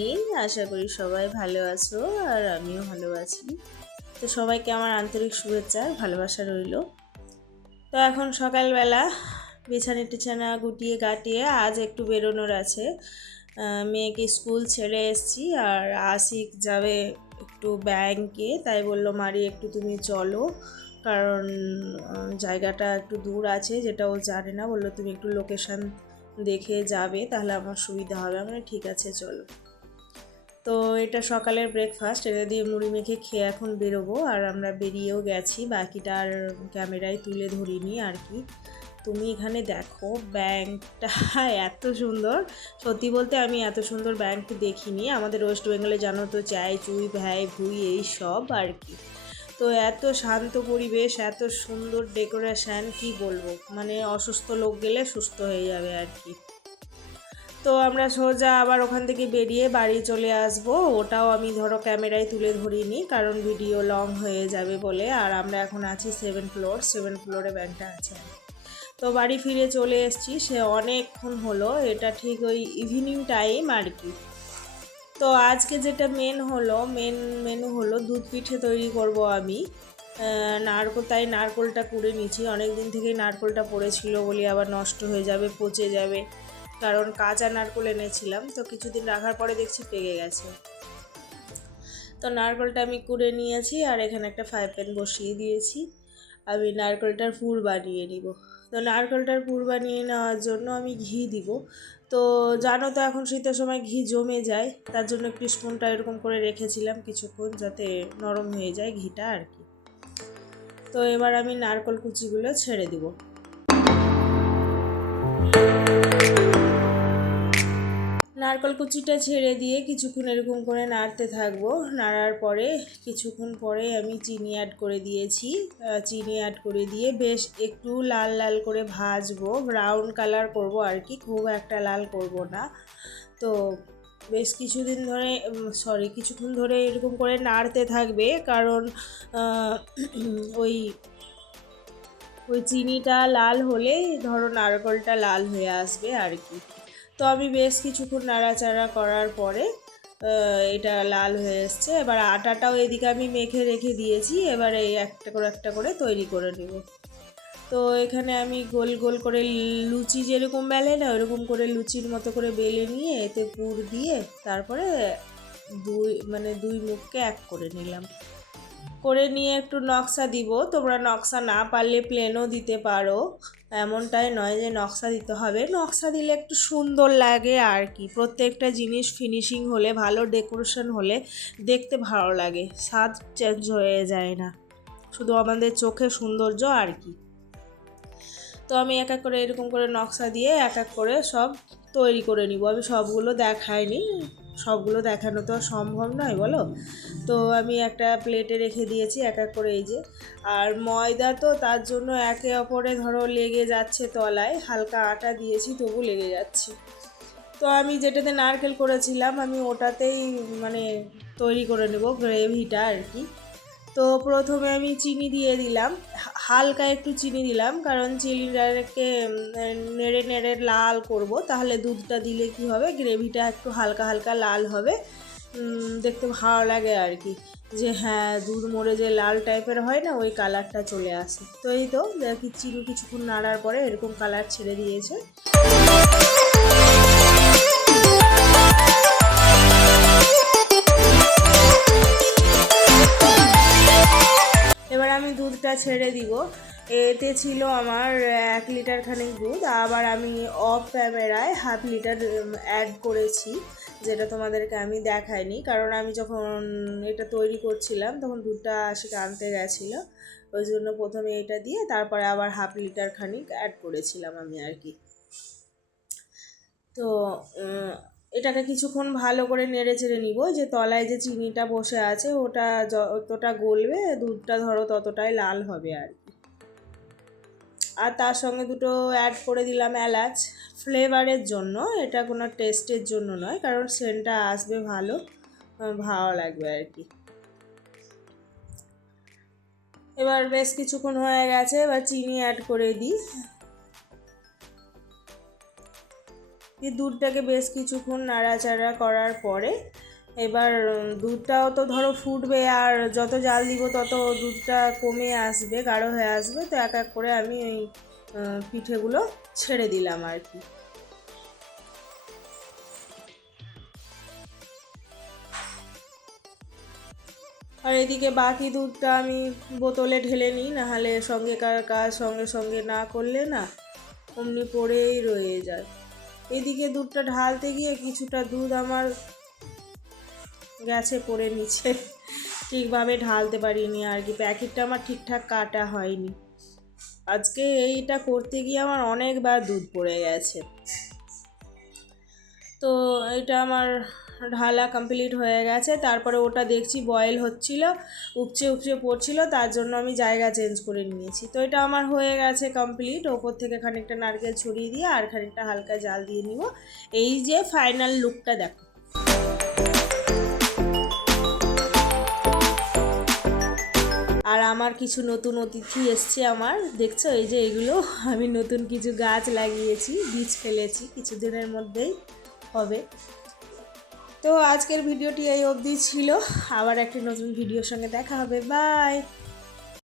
Morning. আশা করি সবাই ভালো আছো আর আমিও ভালো আছি। তো সবাইকে আমার আন্তরিক শুভেচ্ছা আর ভালোবাসা রইল। তো এখন সকালবেলা বিছানা টিছানা গুটিয়ে গাটিয়ে আজ একটু বেরোনোর আছে। মেয়েকে স্কুল ছেড়ে এসেছি আর আশিক যাবে একটু ব্যাংকে, তাই বললো মারি একটু তুমি চলো, কারণ জায়গাটা একটু দূর আছে, যেটা ও জানে না। বললো তুমি একটু লোকেশান দেখে যাবে, তাহলে আমার সুবিধা হবে। আমি বললাম, ঠিক আছে চলো। তো এটা সকালের ব্রেকফাস্ট, এটা দিয়ে মুড়ি মেখে খেয়ে এখন বেরোবো। আর আমরা বেরিয়েও গেছি, বাকিটা আর ক্যামেরায় তুলে ধরিনি আর কি। তুমি এখানে দেখো ব্যাংকটা এত সুন্দর, সত্যি বলতে আমি এত সুন্দর ব্যাংক দেখিনি। আমাদের ওয়েস্ট বেঙ্গলে জানো তো চাই চুই ভ্যাই ভুই এই সব আর কি। তো এত শান্ত পরিবেশ, এত সুন্দর ডেকোরেশন, কি বলবো, মানে অসুস্থ লোক গেলে সুস্থ হয়ে যাবে আর কি। তো আমরা সোজা আবার ওখান থেকে বেরিয়ে বাড়ি চলে আসব। ওটাও আমি ধরো ক্যামেরায় তুলে ধরিনি, কারণ ভিডিও লং হয়ে যাবে বলে। আর আমরা এখন আছি 7 ফ্লোরে ব্যাংকটা আছে। তো বাড়ি ফিরে চলে এসেছি, সে অনেকক্ষণ হলো, এটা ঠিক ওই ইভিনিং টাইম আর কি। তো আজকে যেটা মেন মেনু হলো দুধ পিঠে তৈরি করব আমি। তাই নারকোলটা কুড়ে নিচ্ছি। অনেক দিন থেকেই নারকোলটা পড়েছিল বলি আবার নষ্ট হয়ে যাবে, পচে যাবে, কারণ কাঁচা নারকোল এনেছিলাম, তো কিছুদিন রাখার পরে দেখছি পেকে গেছে। তো নারকোলটা আমি কুড়ে নিয়েছি আর এখানে একটা ফ্রাই প্যান বসিয়ে দিয়েছি। আমি নারকোলটার পুর বানিয়ে নিব। তো নারকোলটার পুর বানিয়ে নেওয়ার জন্য আমি ঘি দিব। তো জানো তো এখন শীতের সময় ঘি জমে যায়, তার জন্য একটু স্পুনটা এরকম করে রেখেছিলাম কিছুক্ষণ, যাতে নরম হয়ে যায় ঘিটা আর কি। তো এবার আমি নারকোল কুচিগুলো ছেড়ে দিব। নারকেল কুচিটা ছেড়ে দিয়ে কিছুক্ষণ এরকম করে নাড়তে থাকবো। নাড়ার পরে কিছুক্ষণ পরে আমি চিনি অ্যাড করে দিয়েছি। চিনি অ্যাড করে দিয়ে বেশ একটু লাল লাল করে ভাজবো, ব্রাউন কালার করব আর কি, খুব একটা লাল করব না। তো বেশ কিছুক্ষণ ধরে এরকম করে নাড়তে থাকবে, কারণ ওই ওই চিনিটা লাল হলেই ধরো নারকেলটা লাল হয়ে আসবে আর কি। তো আমি বেশ কিছুক্ষণ নাড়াচাড়া করার পরে এটা লাল হয়ে এসছে। এবার আটাটাও এদিকে আমি মেখে রেখে দিয়েছি, এবার এই একটা করে তৈরি করে নেব। তো এখানে আমি গোল গোল করে লুচি যেরকম বেলে না, ওরকম করে লুচির মতো করে বেলে নিয়ে এতে পুর দিয়ে তারপরে দুই মুখকে এক করে নিলাম। করে নিয়ে একটু নকশা দিব। তোমরা নকশা না পারলে প্লেনও দিতে পারো, এমনটাই নয় যে নকশা দিতে হবে। নকশা দিলে একটু সুন্দর লাগে আর কি। প্রত্যেকটা জিনিস ফিনিশিং হলে, ভালো ডেকোরেশন হলে দেখতে ভালো লাগে, স্বাদ চেঞ্জ হয়ে যায় না, শুধু আমাদের চোখে সৌন্দর্য আর কি। তো আমি এক এক করে এরকম করে নকশা দিয়ে এক এক করে সব তৈরি করে নিব। আমি সবগুলো দেখাইনি, সবগুলো দেখানো তো সম্ভব নয় বলো। তো আমি একটা প্লেটে রেখে দিয়েছি এক এক করে, এই যে। আর ময়দা তো তার জন্য একে অপরে ধরো লেগে যাচ্ছে তলায়, হালকা আটা দিয়েছি তবু লেগে যাচ্ছে। তো আমি যেটাতে নারকেল করেছিলাম আমি ওটাতেই মানে তৈরি করে নেব গ্রেভিটা আর কি। তো প্রথমে আমি চিনি দিয়ে দিলাম, হালকা একটু চিনি দিলাম, কারণ চিনিটাকে নেড়ে নেড়ে লাল করব, তাহলে দুধটা দিলে কি হবে, গ্রেভিটা একটু হালকা হালকা লাল হবে, দেখতে ভালো লাগে আর কি। যে হ্যাঁ, দুধ মরে যে লাল টাইপের হয় না, ওই কালারটা চলে আসে। তো এই তো দেখি চিনি কিছুক্ষণ নাড়ার পরে এরকম কালার ছেড়ে দিয়েছে। এবার আমি দুধটা ছেড়ে দিব। এতে ছিল আমার 1 লিটার খানিক দুধ, আবার আমি অফ ক্যামেরায় ½ লিটার অ্যাড করেছি, যেটা তোমাদেরকে আমি দেখাইনি, কারণ আমি যখন এটা তৈরি করছিলাম তখন দুধটা আশিক আনতে গেছিলো, ওই জন্য প্রথমে এটা দিয়ে তারপরে আবার ½ লিটার খানিক অ্যাড করেছিলাম আমি আর কি। তো এটাকে কিছুক্ষণ ভালো করে নেড়ে চেড়ে নিব, যে তলায় যে চিনিটা বসে আছে ওটা যতটা গলবে দুধটা ধরো ততটাই লাল হবে আর কি। আর তার সঙ্গে দুটো অ্যাড করে দিলাম এলাচ, ফ্লেভারের জন্য, এটা কোনো টেস্টের জন্য নয়, কারণ সেন্টটা আসবে ভালো, ভালো লাগবে আর কি। এবার বেশ কিছুক্ষণ হয়ে গেছে, এবার চিনি অ্যাড করে দিই। দিয়ে দুধটাকে বেশ কিছুক্ষণ নাড়াচাড়া করার পরে এবার দুধটাও তো ধরো ফুটবে, আর যত জাল দিব তত দুধটা কমে আসবে, গাঢ় হয়ে আসবে। তো এক এক করে আমি এই পিঠেগুলো ছেড়ে দিলাম আর কি। আর এদিকে বাকি দুধটা আমি বোতলে ঢেলে নিই, নাহলে সঙ্গেকার কাজ সঙ্গে সঙ্গে না করলে না অমনি পড়েই রয়ে যায়। এদিকে দুধটা ঢালতে গিয়ে কিছুটা দুধ আমার গেছে পড়ে নিচে, ঠিকভাবে ঢালতে পারিনি আর কি, প্যাকেটটা আমার ঠিকঠাক কাটা হয়নি। আজকে এইটা করতে গিয়ে আমার অনেকবার দুধ পড়ে গেছে। তো এটা আমার ঢালা কমপ্লিট হয়ে গেছে। তারপরে ওটা দেখছি বয়েল হচ্ছিল, উপচে উপচে পড়ছিল, তার জন্য আমি জায়গা চেঞ্জ করে নিয়েছি। তো এটা আমার হয়ে গেছে কমপ্লিট। ওপর থেকে খানিকটা নারকেল ছড়িয়ে দিয়ে আর খানিকটা হালকা জাল দিয়ে নিব। এই যে ফাইনাল লুকটা দেখো। আর আমার কিছু নতুন অতিথি এসছে আমার, দেখছো এই যে এগুলো আমি নতুন কিছু গাছ লাগিয়েছি, বীজ ফেলেছি, কিছুদিনের মধ্যেই হবে। তো আজকের ভিডিওটি এই অবধি ছিল, আবার একটি নতুন ভিডিওর সঙ্গে দেখা হবে, বাই।